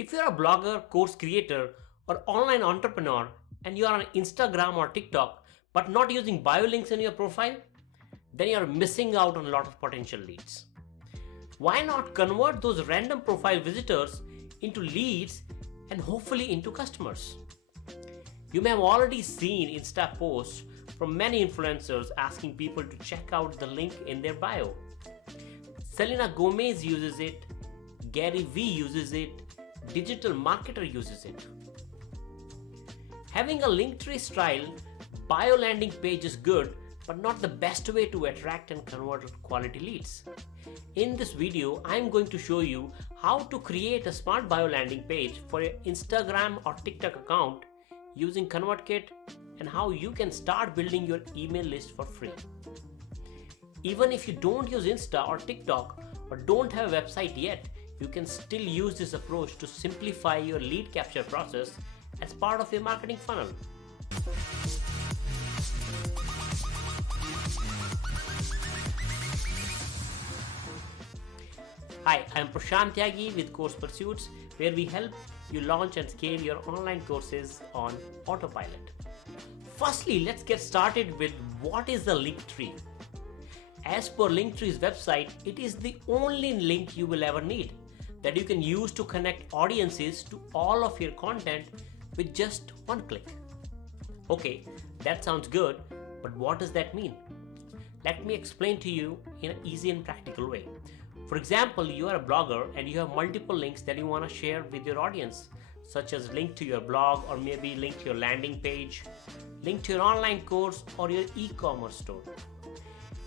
If you're a blogger, course creator, or online entrepreneur and you are on Instagram or TikTok but not using bio links in your profile, then you're missing out on a lot of potential leads. Why not convert those random profile visitors into leads and hopefully into customers? You may have already seen Insta posts from many influencers asking people to check out the link in their bio. Selena Gomez uses it, Gary Vee uses it, digital marketer uses it. Having a Linktree style bio landing page is good, but not the best way to attract and convert quality leads. In this video, I am going to show you how to create a smart bio landing page for your Instagram or TikTok account using Convertkit and how you can start building your email list for free. Even if you don't use Insta or TikTok or don't have a website yet, you can still use this approach to simplify your lead capture process as part of your marketing funnel. Hi, I am Prashant Tyagi with CoursePursuits, where we help you launch and scale your online courses on autopilot. Firstly, let's get started with what is a Linktree. As per Linktree's website, it is the only link you will ever need that you can use to connect audiences to all of your content with just one click. Okay, that sounds good, but what does that mean? Let me explain to you in an easy and practical way. For example, you are a blogger and you have multiple links that you want to share with your audience, such as link to your blog or maybe link to your landing page, link to your online course or your e-commerce store.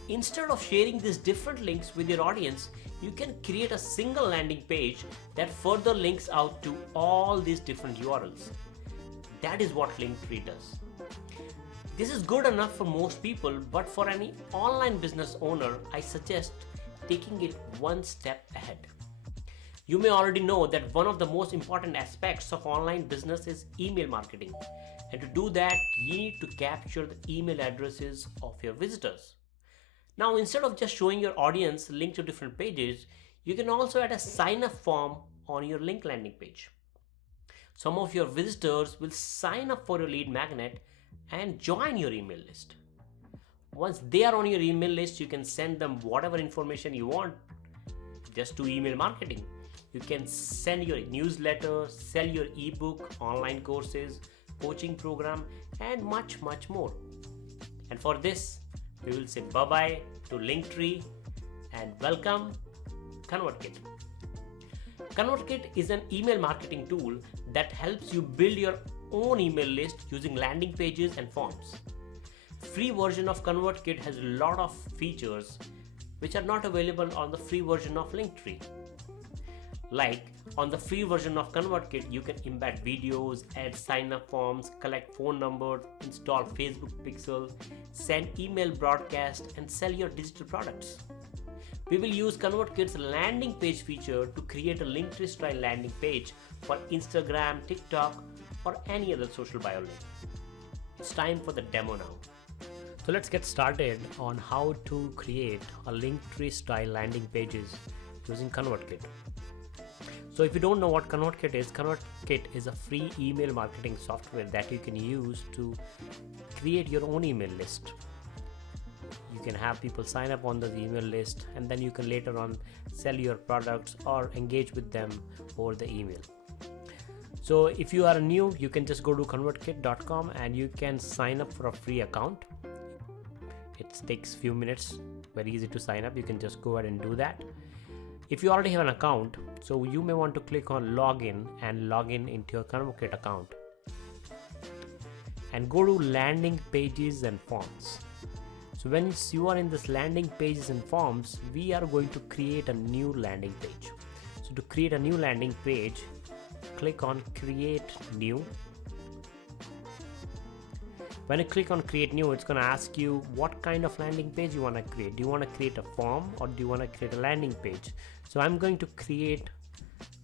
Instead of sharing these different links with your audience, you can create a single landing page that further links out to all these different URLs. That is what Linktree does. This is good enough for most people, but for any online business owner, I suggest taking it one step ahead. You may already know that one of the most important aspects of online business is email marketing. And to do that, you need to capture the email addresses of your visitors. Now, instead of just showing your audience links to different pages, you can also add a sign-up form on your link landing page. Some of your visitors will sign up for your lead magnet and join your email list. Once they are on your email list, you can send them whatever information you want just to email marketing. You can send your newsletter, sell your ebook, online courses, coaching program, and much more. And for this, we will say bye-bye to Linktree and welcome Convertkit. Convertkit is an email marketing tool that helps you build your own email list using landing pages and forms. Free version of Convertkit has a lot of features which are not available on the free version of Linktree. Like on the free version of Convertkit, you can embed videos, add sign-up forms, collect phone numbers, install Facebook pixel, send email broadcast, and sell your digital products. We will use Convertkit's landing page feature to create a Linktree style landing page for Instagram, TikTok, or any other social bio link. It's time for the demo now. So let's get started on how to create a Linktree style landing pages using Convertkit. So if you don't know what Convertkit is a free email marketing software that you can use to create your own email list. You can have people sign up on the email list and then you can later on sell your products or engage with them over the email. So if you are new, you can just go to convertkit.com and you can sign up for a free account. It takes few minutes, very easy to sign up. You can just go ahead and do that. If you already have an account, so you may want to click on login and log in into your Convertkit account and go to landing pages and forms. So when you are in this landing pages and forms, we are going to create a new landing page. So to create a new landing page, click on create new. When you click on create new, it's going to ask you what kind of landing page you want to create. Do you want to create a form or do you want to create a landing page? So I'm going to create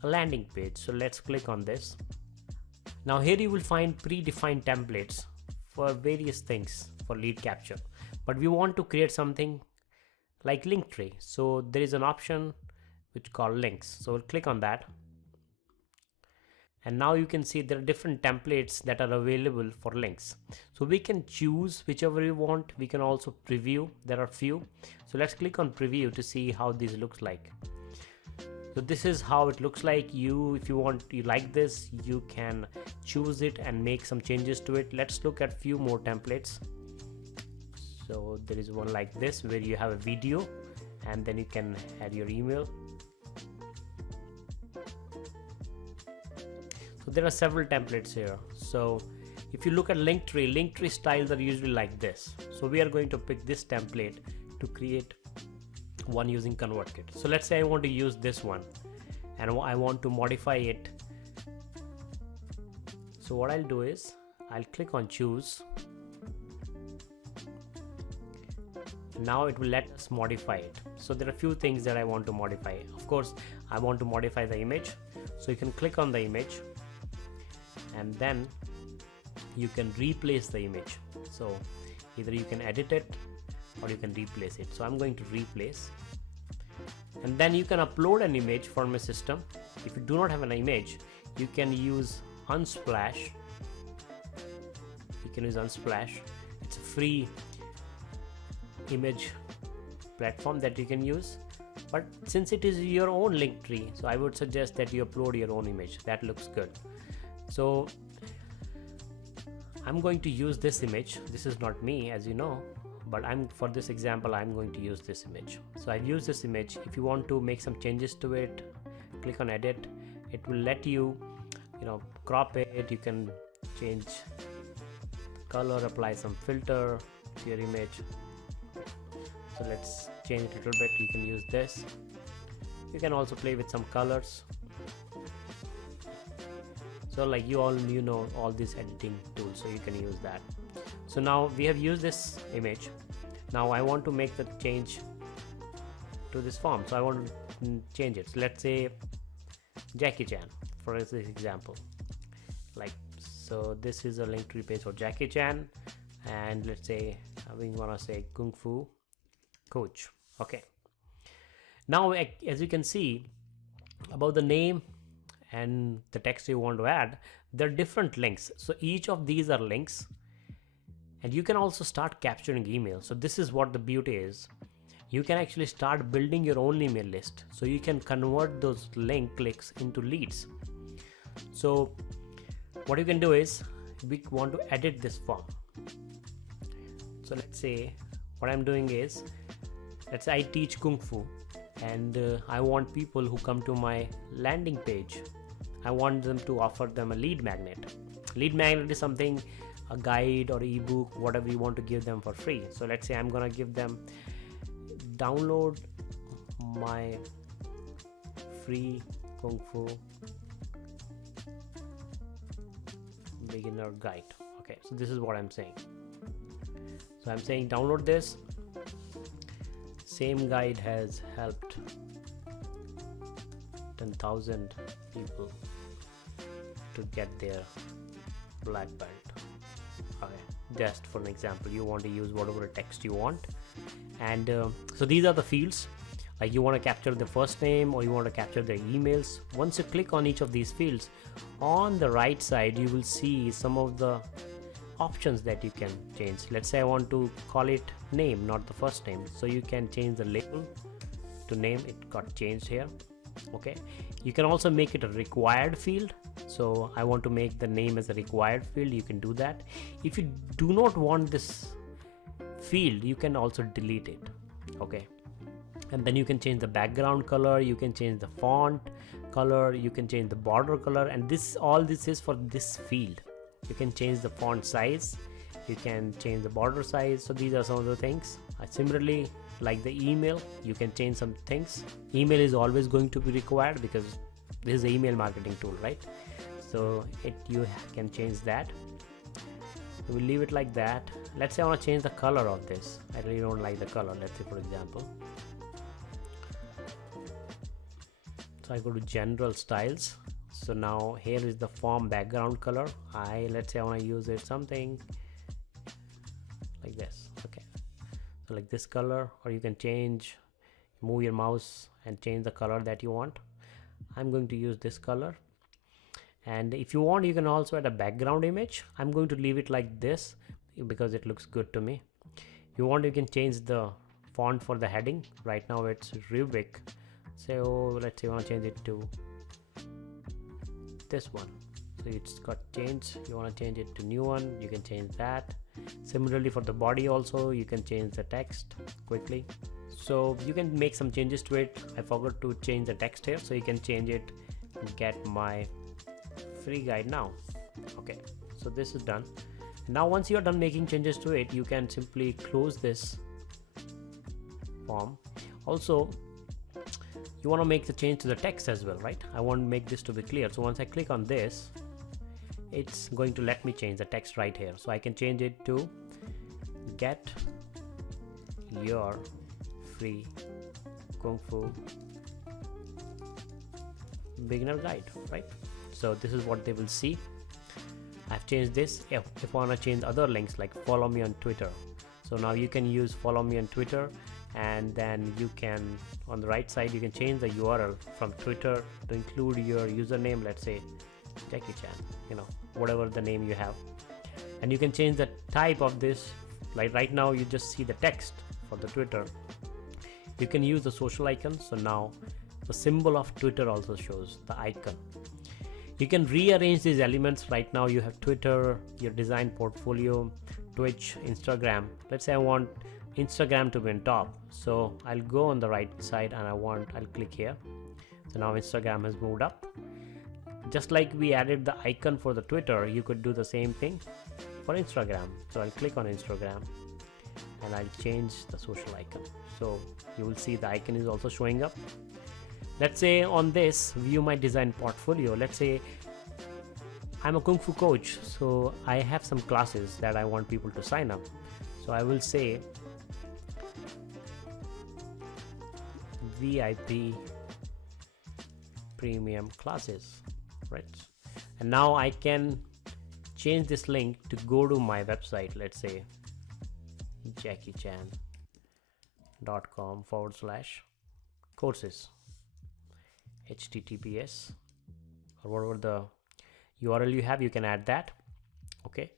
a landing page. So let's click on this. Now here you will find predefined templates for various things for lead capture, but we want to create something like Linktree. So there is an option which called links. So we'll click on that. And now you can see there are different templates that are available for links. So we can choose whichever you want. We can also preview. There are few. So let's click on preview to see how this looks like. So this is how it looks like. If you like this, you can choose it and make some changes to it. Let's look at few more templates. So there is one like this where you have a video and then you can add your email. So there are several templates here. So if you look at Linktree styles are usually like this. So we are going to pick this template to create one using Convertkit. So let's say I want to use this one and I want to modify it. So what I'll do is I'll click on choose. Now it will let us modify it. So there are a few things that I want to modify. Of course, I want to modify the image. So you can click on the image and then you can replace the image. So either you can edit it or you can replace it. So I'm going to replace, and then you can upload an image from a system. If you do not have an image, you can use Unsplash. It's a free image platform that you can use, but since it is your own Linktree, so I would suggest that you upload your own image. That looks good. So I'm going to use this image. This is not me, as you know, but for this example I'm going to use this image. So I've used this image. If you want to make some changes to it, click on edit. It will let you crop it. You can change color, apply some filter to your image. So let's change it a little bit. You can use this. You can also play with some colors. So like you know all these editing tools, so you can use that. So now we have used this image. Now I want to make the change to this form. So I want to change it. So let's say Jackie Chan for this example. So this is a Linktree page for Jackie Chan, and let's say we want to say Kung Fu Coach. Okay. Now as you can see, about the name and the text you want to add, there are different links. So each of these are links, and you can also start capturing email. So this is what the beauty is. You can actually start building your own email list. So you can convert those link clicks into leads. So what you can do is, we want to edit this form. So let's say what I'm doing is, let's say I teach Kung Fu and I want people who come to my landing page, I want them to offer them a lead magnet. Lead magnet is something, a guide or ebook, whatever you want to give them for free. So let's say I'm gonna give them, download my free Kung Fu beginner guide. Okay, so this is what I'm saying. So I'm saying download this. Same guide has helped 10,000 people to get their black belt. Okay, just for an example, you want to use whatever text you want, and so these are the fields. Like you want to capture the first name or you want to capture their emails. Once you click on each of these fields, on the right side you will see some of the options that you can change. Let's say I want to call it name, not the first name, so you can change the label to name. It got changed here. Okay, you can also make it a required field. So I want to make the name as a required field. You can do that. If you do not want this field, you can also delete it. Okay, and then you can change the background color, you can change the font color, you can change the border color, and all this is for this field. You can change the font size, you can change the border size. So these are some of the things. Similarly, like the email, you can change some things. Email is always going to be required because this is an email marketing tool, right? So you can change that. We'll leave it like that. Let's say I want to change the color of this. I really don't like the color. Let's say, for example, so I go to general styles. So now here is the form background color. Let's say I want to use it something like this. Okay, so like this color, or you can move your mouse and change the color that you want. I'm going to use this color, And if you want, you can also add a background image. I'm going to leave it like this because it looks good to me. If you want, you can change the font for the heading. Right now it's Rubik, so let's say you want to change it to this one. So it's got changed. You want to change it to new one, you can change that. Similarly for the body also, you can change the text quickly. So you can make some changes to it. I forgot to change the text here, so you can change it. Get my free guide now. Okay, so this is done. Now once you're done making changes to it, you can simply close this form. Also, you want to make the change to the text as well, right? I want to make this to be clear. So once I click on this, it's going to let me change the text right here. So I can change it to get your free Kung Fu beginner guide, right? So this is what they will see. I've changed this. If I want to change other links, like follow me on Twitter, so now you can use follow me on Twitter, and then you can, on the right side, you can change the URL from Twitter to include your username. Let's say Jackie Chan, you know, whatever the name you have, and you can change the type of this. Like right now you just see the text for the Twitter. You can use the social icon, so now the symbol of Twitter also shows the icon. You can rearrange these elements. Right now you have Twitter, your design portfolio, Twitch, Instagram. Let's say I want Instagram to be on top, so I'll go on the right side and I'll click here. So now Instagram has moved up. Just like we added the icon for the Twitter, you could do the same thing for Instagram. So I'll click on Instagram and I'll change the social icon. So you will see the icon is also showing up. Let's say on this, view my design portfolio. Let's say I'm a Kung Fu coach, so I have some classes that I want people to sign up. So I will say VIP premium classes, right? And now I can change this link to go to my website. Let's say jackiechan.com/courses, HTTPS, or whatever the URL you have, you can add that. Okay,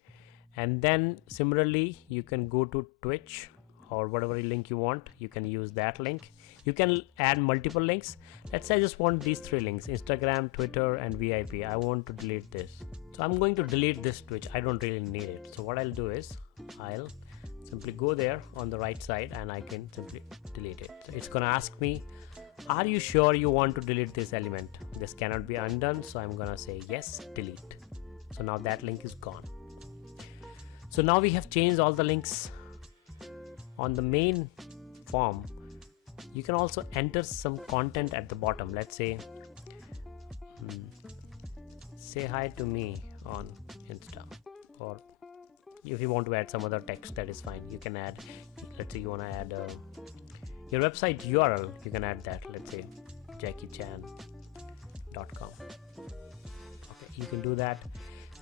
and then similarly you can go to Twitch or whatever link you want. You can use that link. You can add multiple links. Let's say I just want these 3 links: Instagram, Twitter, and VIP. I want to delete this, so I'm going to delete this Twitch. I don't really need it. So what I'll do is I'll simply go there on the right side and I can simply delete it. So it's gonna ask me, are you sure you want to delete this element? This cannot be undone. So I'm gonna say yes, delete. So now that link is gone. So now we have changed all the links on the main form. You can also enter some content at the bottom. Let's say say hi to me on Insta, or if you want to add some other text, that is fine. You can add, let's say you want to add your website URL, you can add that. Let's say jackiechan.com. Okay, you can do that.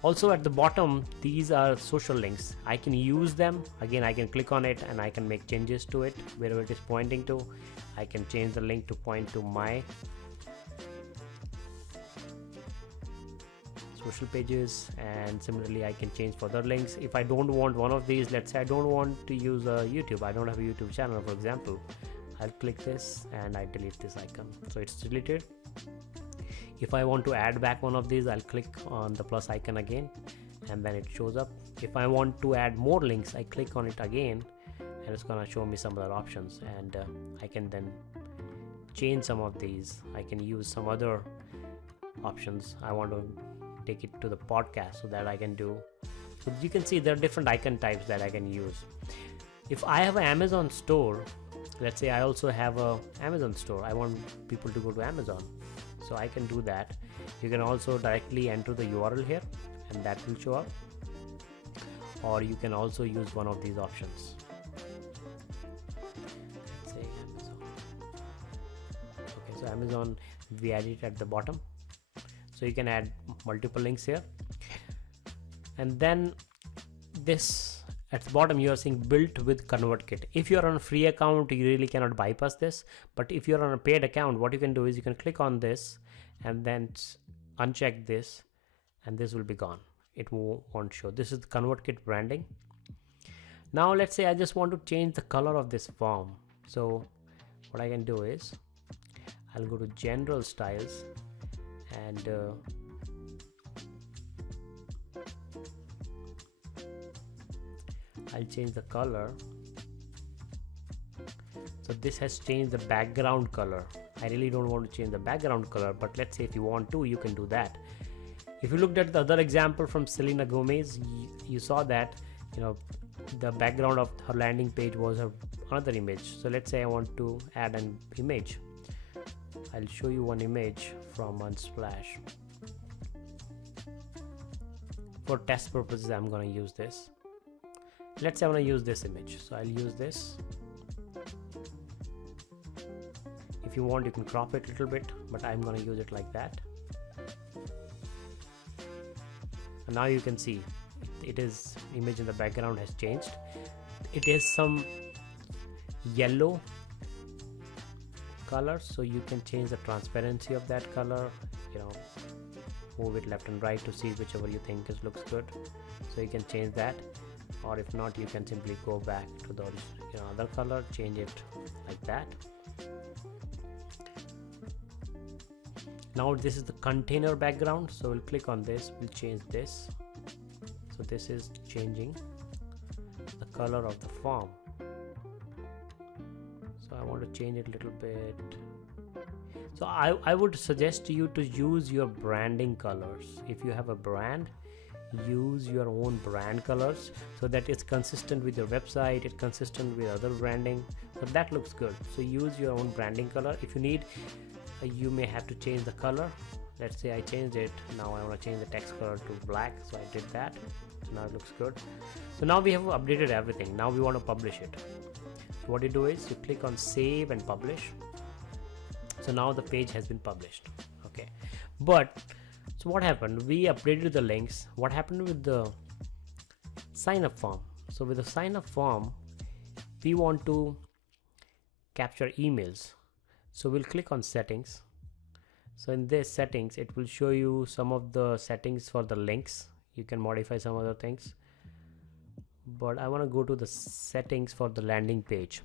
Also at the bottom, these are social links. I can use them. Again, I can click on it and I can make changes to it wherever it is pointing to. I can change the link to point to my social pages, and similarly I can change further links. If I don't want one of these, let's say I don't want to use YouTube, I don't have a YouTube channel, for example, I'll click this and I delete this icon, so it's deleted. If I want to add back one of these, I'll click on the plus icon again and then it shows up. If I want to add more links, I click on it again and it's gonna show me some other options, and I can then change some of these. I can use some other options. I want to take it to the podcast, so that I can do. So you can see there are different icon types that I can use. If I have an Amazon store, let's say I also have a Amazon store, I want people to go to Amazon, so I can do that. You can also directly enter the URL here and that will show up, or you can also use one of these options. Let's say Amazon. Okay, so Amazon, we add it at the bottom, so you can add multiple links here. And then this at the bottom, you are seeing built with Convertkit. If you are on a free account, you really cannot bypass this, but if you're on a paid account, what you can do is you can click on this and then uncheck this and this will be gone. It won't show. This is the Convertkit branding. Now let's say I just want to change the color of this form. So what I can do is I'll go to general styles and I'll change the color. So this has changed the background color. I really don't want to change the background color, but let's say if you want to, you can do that. If you looked at the other example from Selena Gomez, you saw that, you know, the background of her landing page was another image. So let's say I want to add an image. I'll show you one image from Unsplash. For test purposes, I'm going to use this. Let's say I want to use this image. So I'll use this. If you want, you can crop it a little bit, but I'm going to use it like that. And now you can see it is image in the background has changed. It is some yellow color, so you can change the transparency of that color, you know, move it left and right to see whichever you think looks good. So you can change that, or if not, you can simply go back to the other color, change it like that. Now this is the container background, so we'll click on this, we'll change this. So this is changing the color of the form. So I want to change it a little bit. So I would suggest to you to use your branding colors. If you have a brand, use your own brand colors so that it's consistent with your website, it's consistent with other branding. So that looks good. So use your own branding color. If you need, you may have to change the color. Let's say I changed it. Now I want to change the text color to black, so I did that. So now it looks good. So now we have updated everything. Now we want to publish it. So what you do is you click on save and publish. So now the page has been published. Okay, but so what happened? We updated the links. What happened with the sign up form? So with the sign up form, we want to capture emails. So we'll click on settings. So in this settings, it will show you some of the settings for the links. You can modify some other things, but I want to go to the settings for the landing page.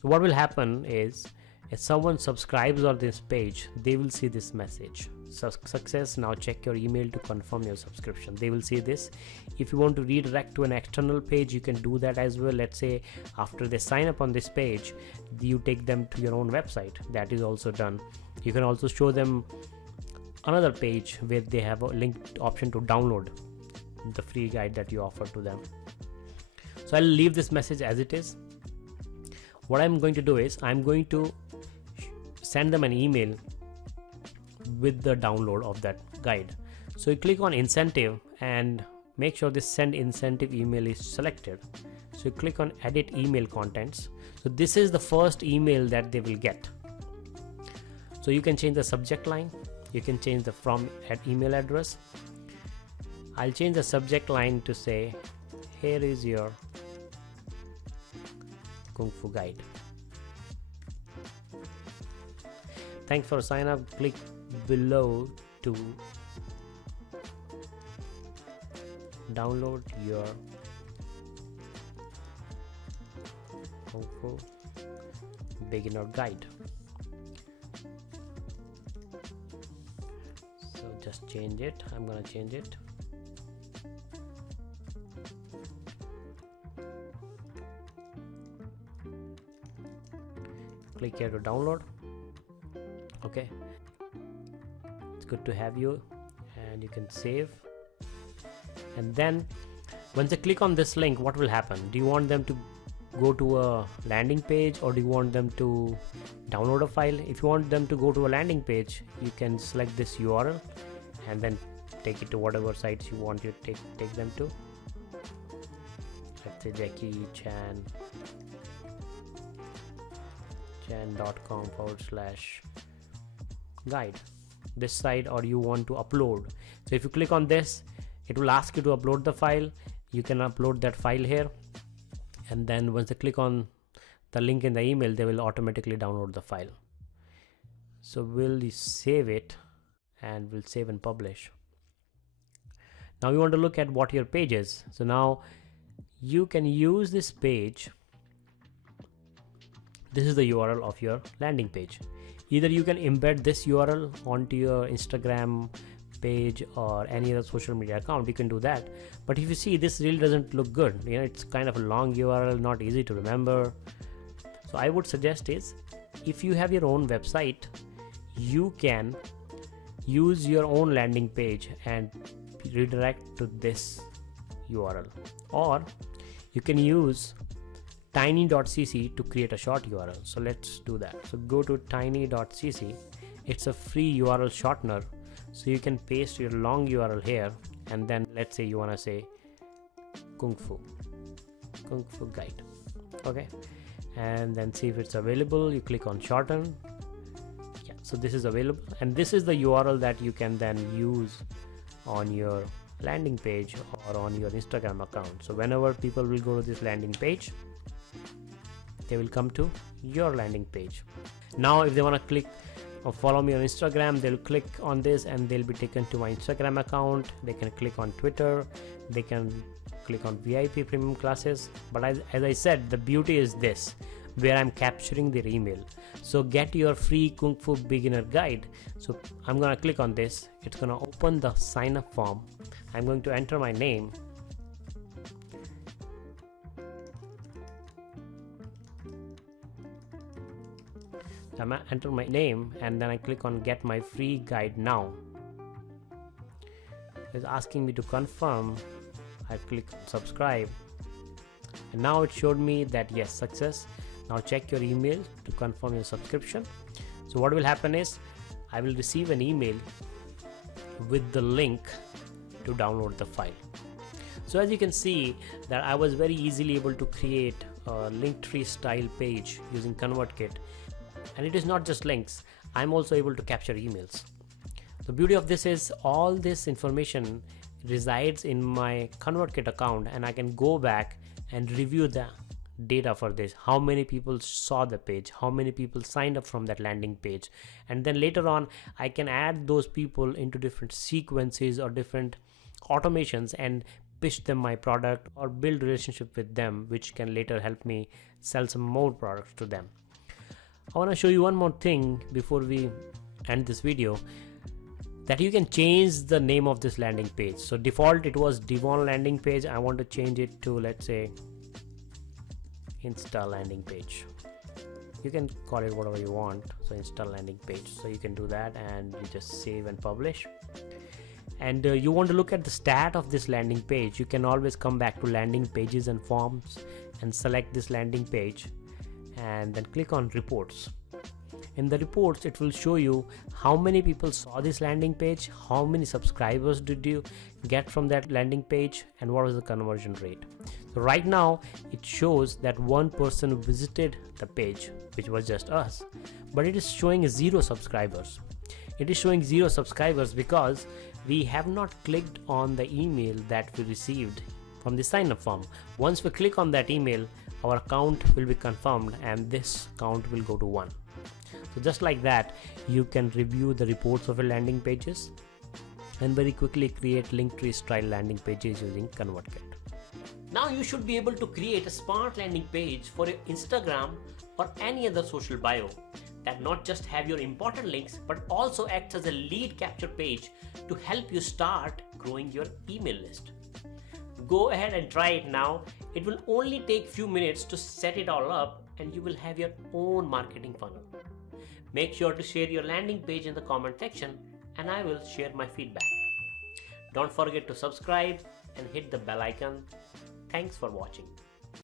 So what will happen is if someone subscribes on this page, they will see this message. Success, now check your email to confirm your subscription. They will see this. If you want to redirect to an external page, you can do that as well. Let's say after they sign up on this page, you take them to your own website. That is also done. You can also show them another page where they have a linked option to download the free guide that you offer to them. So I'll leave this message as it is. What I'm going to do is I'm going to send them an email with the download of that guide. So you click on incentive and make sure this send incentive email is selected. So you click on edit email contents. So this is the first email that they will get. So you can change the subject line. You can change the from email address. I'll change the subject line to say, here is your Kung Fu guide. Thanks for sign up. Click below to download your Kung Fu beginner guide. So just change it. I'm gonna change it. Click here to download. Okay, it's good to have you, and you can save. And then once you click on this link, what will happen? Do you want them to go to a landing page, or do you want them to download a file? If you want them to go to a landing page, you can select this URL and then take it to whatever sites you want to take them to. Let's say Jackie chan.com/guide, this site, or you want to upload. So if you click on this, it will ask you to upload the file. You can upload that file here, and then once you click on the link in the email, they will automatically download the file. So we'll save it, and we'll save and publish. Now we want to look at what your page is. So now you can use this page. This is the URL of your landing page. Either you can embed this URL onto your Instagram page or any other social media account. You can do that. But if you see, this really doesn't look good. It's kind of a long URL, not easy to remember. So I would suggest is, if you have your own website, you can use your own landing page and redirect to this URL, or you can use tiny.cc to create a short URL. So let's do that. So go to tiny.cc. It's a free URL shortener, so you can paste your long URL here, and then let's say you want to say kung fu guide, okay, and then see if it's available. You click on shorten. Yeah, so this is available, and this is the URL that you can then use on your landing page or on your Instagram account. So whenever people will go to this landing page, they will come to your landing page. Now if they want to click or follow me on Instagram, they'll click on this and they'll be taken to my Instagram account. They can click on Twitter, they can click on VIP premium classes. But as I said, the beauty is this, where I'm capturing their email. So get your free Kung Fu beginner guide. So I'm going to click on this. It's going to open the sign up form. I'm going to enter my name. I enter my name and then I click on get my free guide now. It's asking me to confirm. I click on subscribe, and now it showed me that yes, success. Now check your email to confirm your subscription. So what will happen is, I will receive an email with the link to download the file. So as you can see that I was very easily able to create a Linktree style page using Convertkit. And it is not just links, I'm also able to capture emails. The beauty of this is all this information resides in my Convertkit account, and I can go back and review the data for this. How many people saw the page, how many people signed up from that landing page, and then later on I can add those people into different sequences or different automations and pitch them my product or build relationship with them, which can later help me sell some more products to them. I want to show you one more thing before we end this video, that you can change the name of this landing page. So default it was Devon landing page. I want to change it to, let's say, Insta landing page. You can call it whatever you want. So Insta landing page. So you can do that and you just save and publish. And you want to look at the stat of this landing page. You can always come back to landing pages and forms and select this landing page and then click on reports. In the reports, it will show you how many people saw this landing page, how many subscribers did you get from that landing page, and what was the conversion rate. So right now it shows that one person visited the page, which was just us, but it is showing 0 subscribers. It is showing 0 subscribers because we have not clicked on the email that we received from the sign up form. Once we click on that email, our account will be confirmed and this count will go to 1. So just like that, you can review the reports of your landing pages and very quickly create Linktree style landing pages using Convertkit. Now you should be able to create a smart landing page for your Instagram or any other social bio that not just have your important links but also acts as a lead capture page to help you start growing your email list. Go ahead and try it now. It will only take few minutes to set it all up and you will have your own marketing funnel. Make sure to share your landing page in the comment section and I will share my feedback. Don't forget to subscribe and hit the bell icon. Thanks for watching.